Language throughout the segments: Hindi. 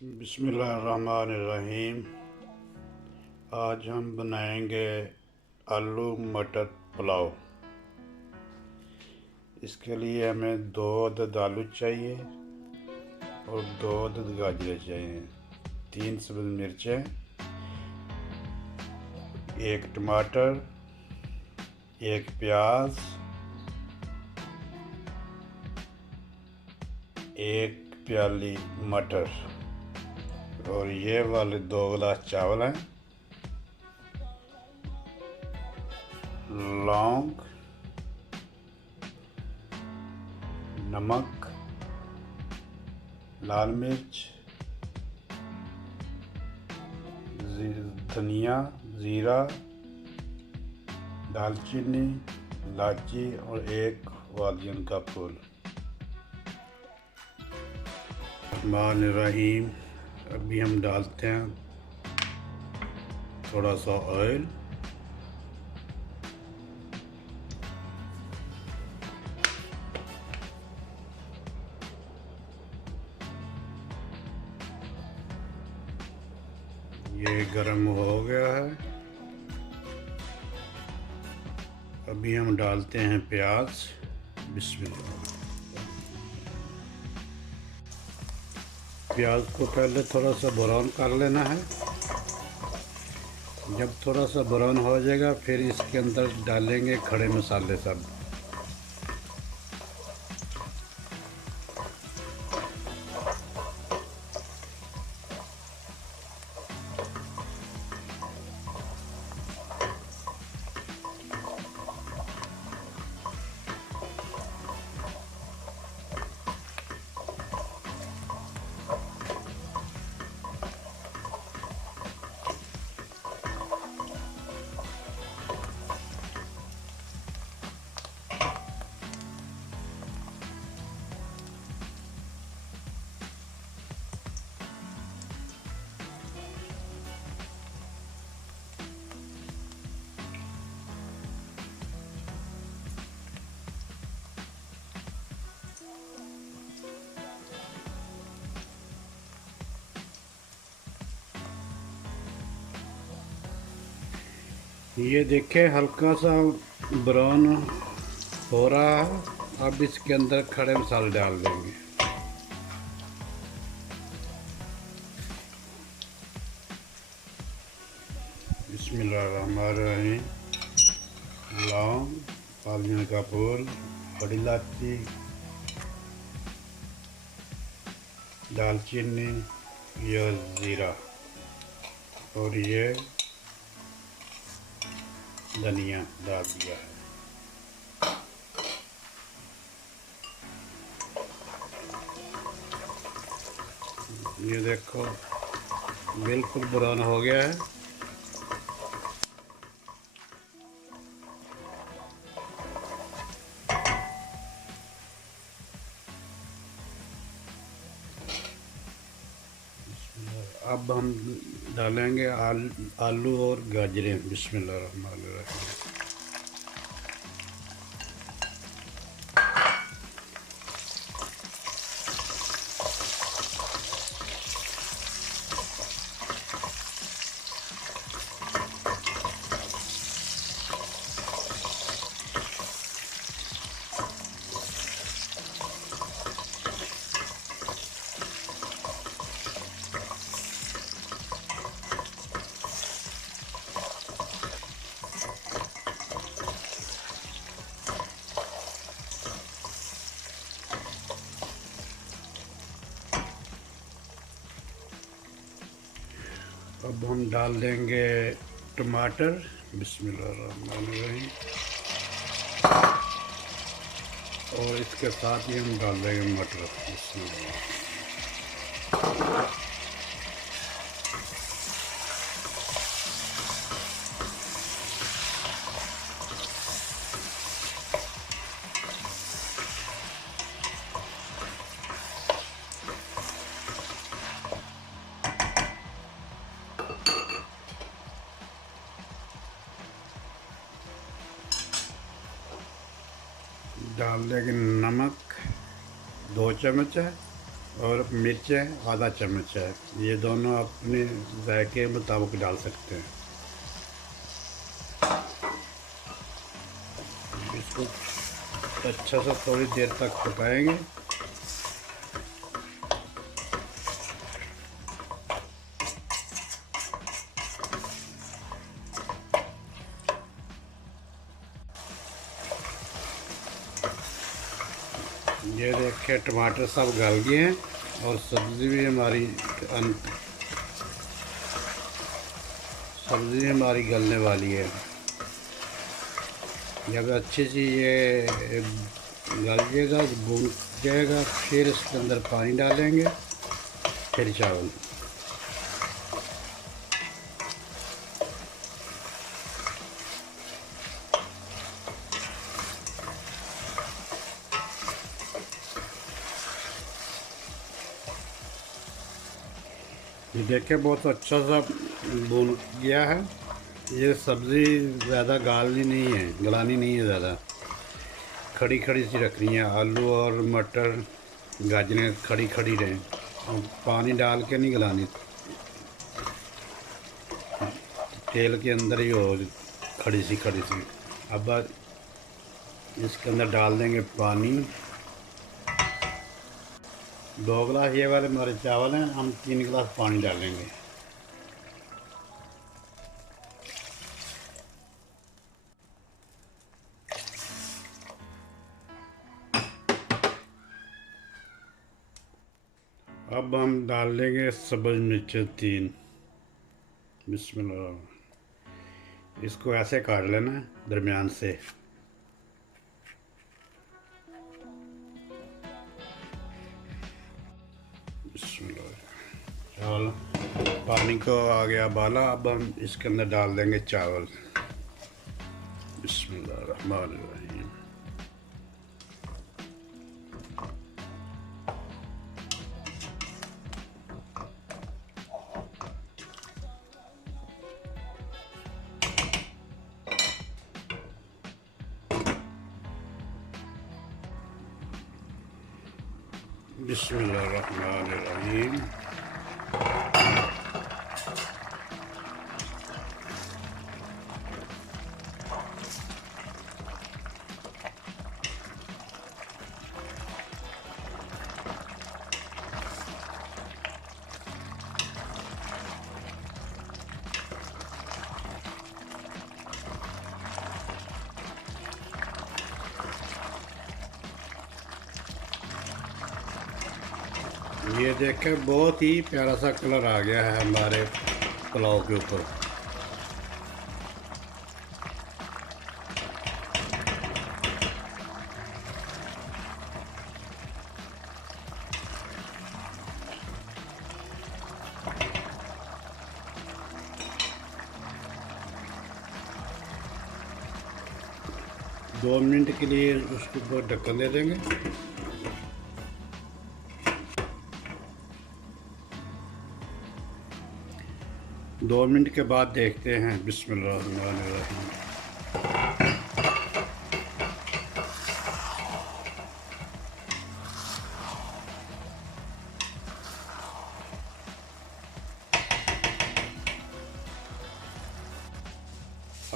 बिस्मिल्लाहिर्रहमानिर्रहीम। आज हम बनाएंगे आलू मटर पुलाव। इसके लिए हमें 2 अदद आलू चाहिए और 2 अदद गाजरें चाहिए, 3 सब्ज़ मिर्चें, 1 टमाटर, 1 प्याज, 1 प्याली मटर और ये वाले 2 गिलास चावल हैं। लौंग, नमक, लाल मिर्च, धनिया, ज़ीरा, दालचीनी, इलायची और 1 वादियन का फूल। रहमानिर्रहीम। अभी हम डालते हैं थोड़ा सा ऑयल, ये गरम हो गया है। अभी हम डालते हैं प्याज। बिस्मिल्लाह। प्याज को पहले थोड़ा सा ब्राउन कर लेना है। जब थोड़ा सा ब्राउन हो जाएगा फिर इसके अंदर डालेंगे खड़े मसाले सब। ये देखें हल्का सा ब्राउन हो रहा है। अब इसके अंदर खड़े मसाले डाल देंगे। बिस्मिल्लाहिर्रहमानिर्रहीम। लौंग, वादियन का फूल, बड़ी इलायची, दालचीनी, ये ज़ीरा और ये धनिया डाल दिया है। ये देखो बिल्कुल ब्राउन हो गया है। अब हम डालेंगे आलू और गाजरें। बिस्मिल्लाहिर्रहमानिर्रहीम। अब हम डाल देंगे टमाटर। बिस्मिल्लाहिर्रहमानिर्रहीम। और इसके साथ ही हम डाल देंगे मटर। बिस्मिल्लाह। डाल देंगे नमक 2 चम्मच है और मिर्चें आधा चम्मच है। ये दोनों अपने जायके के मुताबिक डाल सकते हैं। इसको अच्छा सा थोड़ी देर तक पकाएंगे। ये देखिए टमाटर सब गल गए हैं और सब्ज़ी हमारी गलने वाली है। जब अच्छी सी ये गल जाएगा, भून जाएगा, फिर इसके अंदर पानी डालेंगे, फिर चावल। ये देखिए बहुत अच्छा सा भून गया है। ये सब्ज़ी ज़्यादा गालनी नहीं है, गलानी नहीं है ज़्यादा, खड़ी खड़ी सी रखनी है। आलू और मटर गाजरें खड़ी खड़ी रहें और पानी डाल के नहीं गलानी, तेल के अंदर ही हो खड़ी सी। अब इसके अंदर डाल देंगे पानी। 2 गिलास ये वाले हमारे चावल हैं, हम 3 गिलास पानी डालेंगे। अब हम डाल देंगे सब्ज़ मिर्च 3। बिस्मिल्लाह। इसको ऐसे काट लेना है दरमियान से। चावल पानी को आ गया बाला। अब हम इसके अंदर डाल देंगे चावल। बिस्मिल्लाहिर्रहमानिर्रहीम। बिस्मिल्लाहिर्रहमानिर्रहीम। ये देखें बहुत ही प्यारा सा कलर आ गया है हमारे पुलाव के ऊपर। दो मिनट के लिए उसके ऊपर ढक्कन दे देंगे। दो मिनट के बाद देखते हैं। बिस्मिल्लाहिर्रहमानिर्रहीम।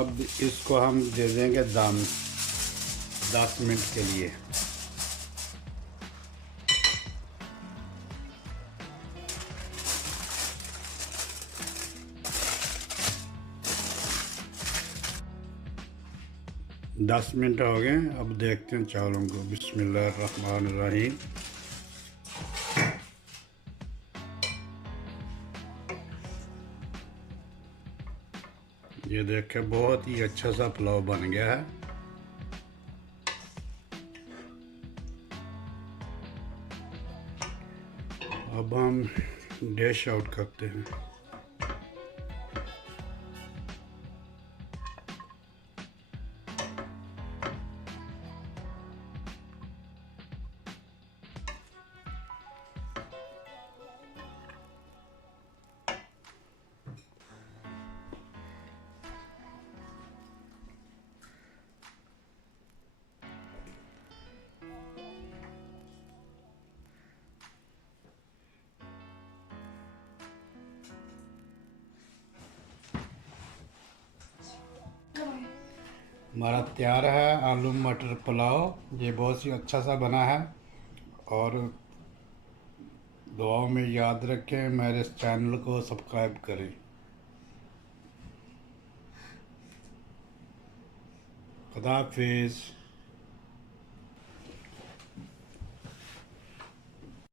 अब इसको हम दे देंगे दम 10 मिनट के लिए। दस मिनट हो गए। अब देखते हैं चावलों को। बिस्मिल्लाहिर्रहमानिर्रहीम। ये देखें बहुत ही अच्छा सा पुलाव बन गया है। अब हम डिश आउट करते हैं। हमारा तैयार है आलू मटर पुलाव। ये बहुत ही अच्छा सा बना है और दुआओं में याद रखें, मेरे इस चैनल को सब्सक्राइब करें। खुदा हाफिज़।